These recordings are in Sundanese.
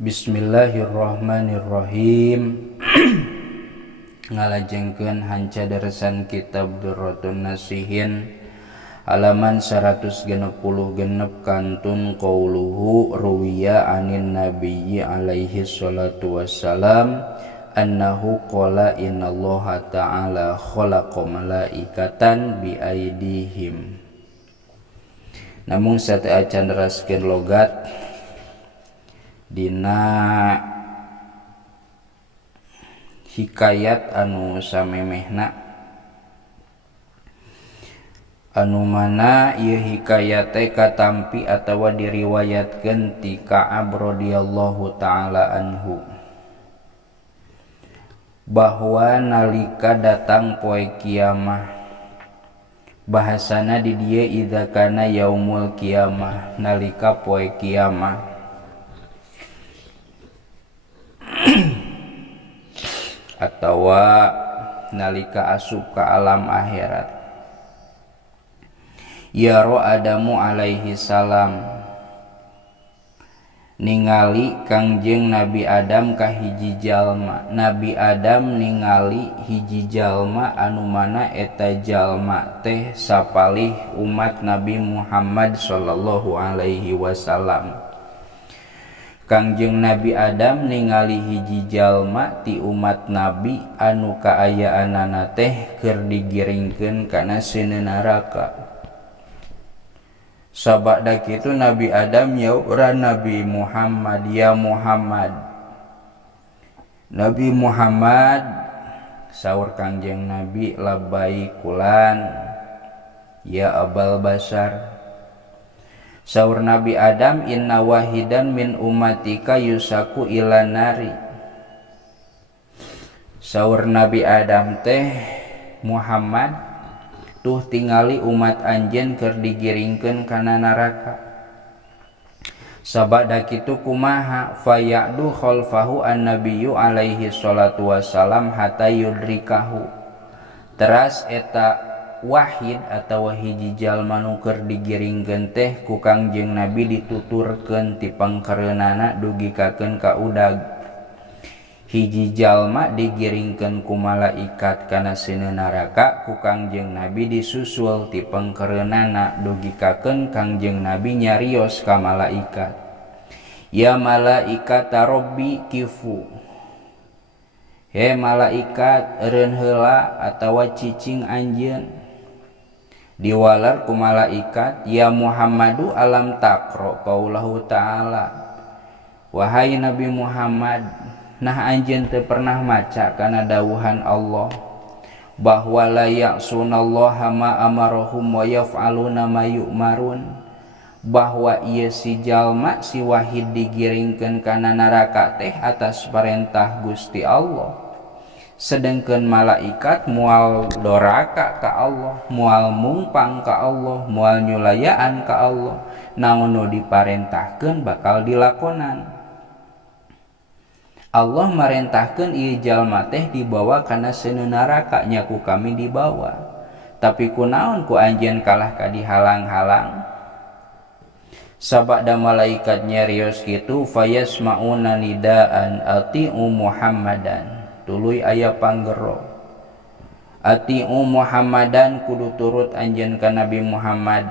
Bismillahirrahmanirrahim. Ngalajengkeun hanca deresan kitab Durratun Nasihin halaman 166 kantun qauluhu ruwiya anin nabiyyi alaihi salatu wassalam annahu qala innallaha ta'ala khalaqa malaikatan bi aidihim. Namun satea acan deraskeun logat dina hikayat anu samemehna anu mana ieu hikayat teh katampi atawa diriwayatkeun ti Ka'ab radhiyallahu taala anhu bahwa nalika datang poe kiamah, bahasana di dieu idza kana yaumul kiamah, nalika poe kiamah atawa nalika asup ka alam akhirat. Ya ro Adamu alaihi salam ningali Kangjeng Nabi Adam ka hiji jalma. Nabi Adam ningali hiji jalma anu mana eta jalma teh sapalih umat Nabi Muhammad sallallahu alaihi wasallam. Kangjeng Nabi Adam ningali hiji jalma ti umat Nabi anu kaayaanana teh keur digiringkeun kana seuneu neraka. Sabada kitu Nabi Adam nyaura Nabi Muhammad, ya Muhammad. Nabi Muhammad saur Kangjeng Nabi, labbaik kulan ya Abal Basar. Saur Nabi Adam, inna wahidan min ummatika yusaku ila nari. Saur Nabi Adam teh, Muhammad tuh tingali umat anjeun keur digiringkeun kana neraka. Sabada kitu kumaha fayadu khalfahu an-nabiyyu alaihi salatu wassalam hatta yudrikahu. Teras eta wahid atawa hiji jalma nu keur digiringkeun teh ku Kangjeng Nabi dituturkeun ti pangkareunana dugikakeun ka udag. Hiji jalma digiringkeun ku malaikat kana seuneu neraka, ku Kangjeng Nabi disusul ti pangkareunana dugikakeun Kangjeng Nabi nyarios ka malaikat. Ya malaikat Rabbi kifu. He malaikat eureun heula atawa cicing anjeun. Diwalar ku malaikat, ya Muhammadu alam taqra qaulahu ta'ala. Wahai Nabi Muhammad, nah anjeun teu pernah maca kana dawuhan Allah bahwa la ya'sunallaha ma amarahum wa yaf'aluna ma yu'marun, bahwa ieu si jalma si wahid digiringkeun kana neraka teh atas perintah Gusti Allah. Sedengkeun malaikat moal doraka ka Allah, moal mungpang ka Allah, moal nyulayaan ka Allah, naon nu diparentahkeun bakal dilakonan. Allah marentahkeun ieu jalma teh dibawa kana seuneu neraka, nya ku kami dibawa. Tapi kunaon ku anjeun kalah ka dihalang-halang? Sabada malaikat nyarios kitu fayasmauna nidaan ati'u Muhammadan. Tuluy aya panggero, ati'u Muhammadan kudu turut anjeun ka Nabi Muhammad.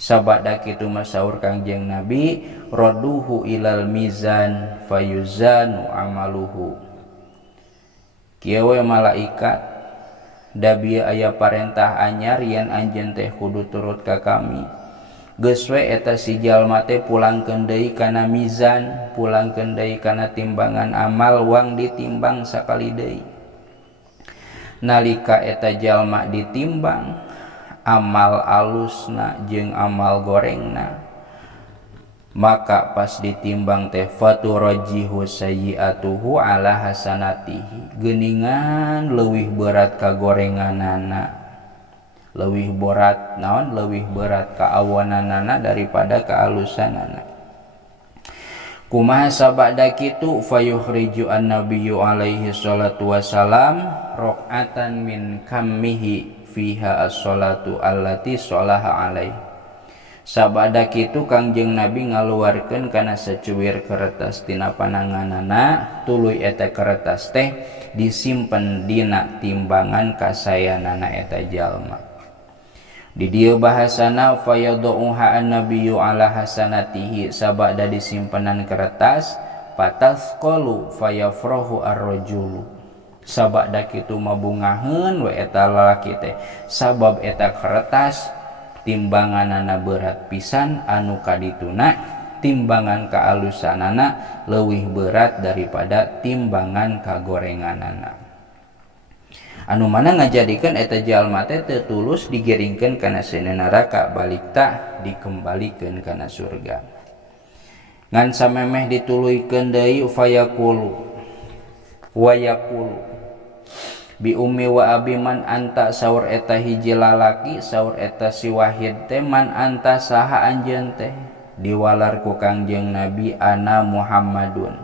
Sabada kitu masaur Kangjeng Nabi, raduhu ilal mizan fayuzanu amaluhu. Kieu we malaikat, da bieu aya parentah anyar yen anjeun teh kudu turut ka kami. Geus we eta si jalma teh pulangkeun deui kana mizan, pulangkeun deui kana timbangan amal wang ditimbang sakali deui. Nalika eta jalma ditimbang, amal alusna jeung amal gorengna, maka pas ditimbang teh faturajihu sayyi'atuhu ala hasanatihi, geuningan leuwih berat ka gorenganana. Leuwih berat naon? Leuwih berat kaawananana daripada kaalusanana. Kumaha sabada kitu fayukhriju an-nabiyyu alaihi salatu wassalam raq'atan min kammihi fiha as-salatu allati sholaha alaihi. Sabada kitu Kangjeng Nabi ngaluarkeun kana sacuwir kertas tina pananganana, tuluy eta kertas teh disimpen dina timbangan kasayanana eta jalma. Di dieu bahasana fayadauha an-nabiyyu ala hasanatihi, sabada disimpenan kertas patasqalu fayafrahu ar-rajulu, sabada kitu mabungaheun we eta lalaki teh sabab eta kertas timbanganana berat pisan, anu kadituna timbangan kaalusanana leuwih berat daripada timbangan kagorenganana, anu mana ngajadikeun eta jalma teh teu tulus digiringkeun kana seueur neraka, balikta dikembalikeun kana surga. Ngan samemeh dituluykeun deui fayaqulu wa yaqulu bi ummi wa abi man anta, saur eta hiji lalaki, saur eta si Wahid teh, man anta saha anjeun teh, diwalar ku Kangjeng Nabi, ana Muhammadun,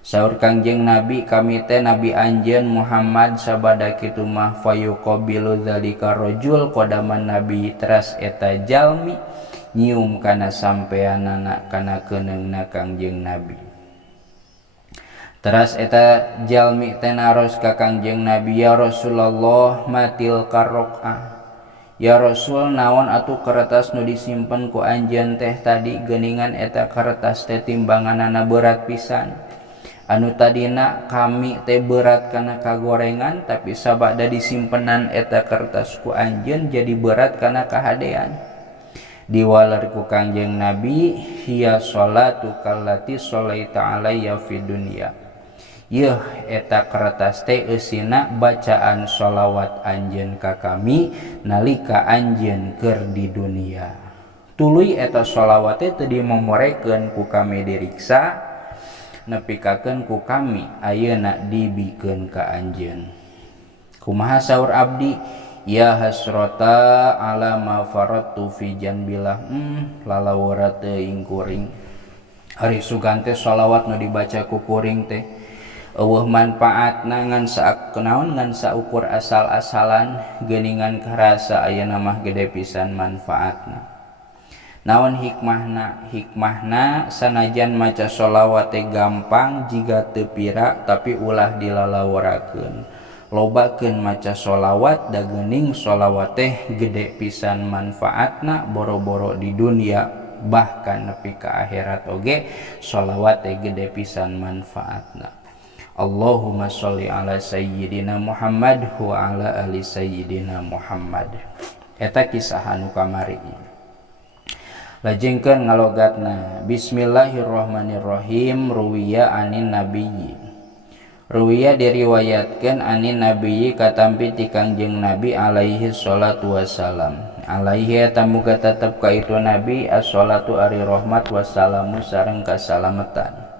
saur Kangjeng Nabi kami teh nabi anjeun Muhammad. Sabada kitu mah fayuqabilu dzalika rajul qadaman nabi, teras eta jalmi nyium kana sampeanana kana keneungna Kangjeng Nabi. Teras eta jalmi teh naros ka Kangjeng Nabi, ya Rasulullah matil karokah, ya Rasul naon atuh kertas nu disimpen ku anjeun teh tadi, geuningan eta kertas teh timbanganana berat pisan, anu tadina kami teh berat kana kagorengan, tapi sabada disimpenan eta kertas ku anjeun jadi berat kana kahadean. Diwalar ku Kangjeng Nabi, hiya sholatu kallati sholaita alayya fid dunya, yeuh eta kertas teh eusina bacaan sholawat anjeun ka kami nalika anjeun keur di dunia. Tuluy eta sholawat teh teu dimomorekeun ku kami diriksa, nepikakeun ku kami ayeuna dibikeun ka anjeun. Kumaha saur abdi, ya hasrota ala ma faradtu fi janbillah, lalawara teuing kuring, ari sugan teh sholawat nu dibaca ku kuring teh eueuh manfaatna ngan sakunaon, ngan saukur asal-asalan, geuningan karasa ayeuna mah gede pisan manfaatna. Naon hikmahna? Hikmahna sanajan maca sholawat teh gampang jiga teu pira, tapi ulah dilalawarakeun. Lobakeun maca sholawat da geuning sholawat teh gede pisan manfaatna, boro-boro di dunia bahkan nepi ka akhirat oge sholawat teh gede pisan manfaatna. Allahumma sholli ala sayyidina Muhammad wa ala ali sayyidina Muhammad. Eta kisah anu kamari. Lajengkeun ngalogatna, bismillahirrahmanirrahim. Ruwiya anin nabiyyi, ruwiya diriwayatkeun anin nabiyyi katampi ti Kangjeng Nabi alaihi sholatu wassalam. Alaihi eta muga tetep ka itu nabi as-sholatu ari rahmat wassalamu sareng kasalametan.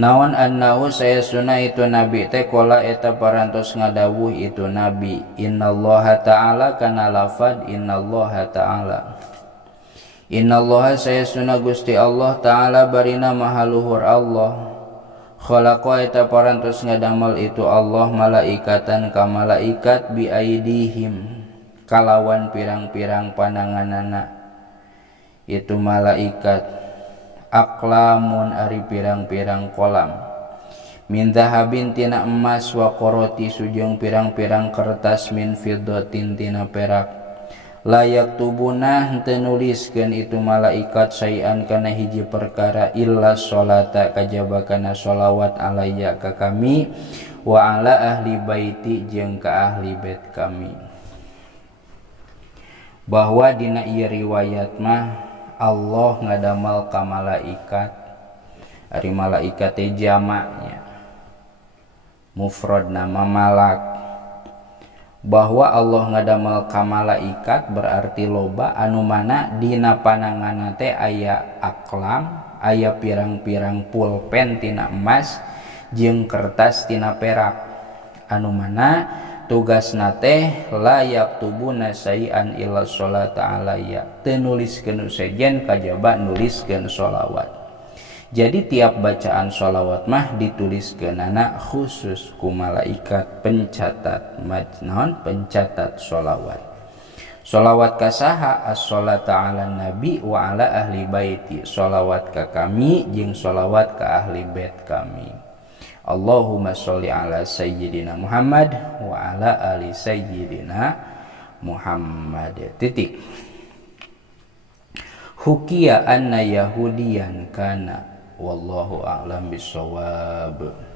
Naon annahu sayasuna itu nabi teh kola eta parantos ngadawuh itu nabi, innallaha ta'ala kana lafad innallaha ta'ala, innallaha sayasuna Gusti Allah ta'ala barina mahaluhur Allah, khalaqa eta parantos ngadamel itu Allah malaikatan ka malaikat bi aidihim kalawan pirang-pirang pananganana itu malaikat, aklamun ari pirang-pirang kolam, min zahabin tina emas, wa qoroti sujung pirang-pirang kertas, min fiddatin tina perak, layak tubuna henteu nuliskeun itu malaikat sayan kana hiji perkara, illa sholata kajaba kana sholawat alayya ka kami, wa ala ahli baiti jeung ka ahli bait kami. Bahwa dina ieu riwayat mah Allah ngadamal ka malaikat, ari malaikat teh jamaknya, mufrad nama malak. Bahwa Allah ngadamal ka malaikat berarti loba, anu mana dina pananganna teh aya aklam, aya pirang-pirang pulpen tina emas jeung kertas tina perak, anu mana tugasna teh layak tubuna sayan illa sholata alayya, teu nuliskeun sejen kajaba nuliskeun sholawat. Jadi tiap bacaan sholawat mah dituliskeunana khusus ku malaikat pencatat majnaon pencatat sholawat. Sholawat ka saha? As-sholata ala nabi wa ala ahli baiti. Sholawat ka kami jeung sholawat ka ahli bait kami. Allahumma sholli ala sayyidina Muhammad wa ala ali sayyidina Muhammad. Titik. Hukiya anna yahudiyan kana wallahu a'lam bisawab.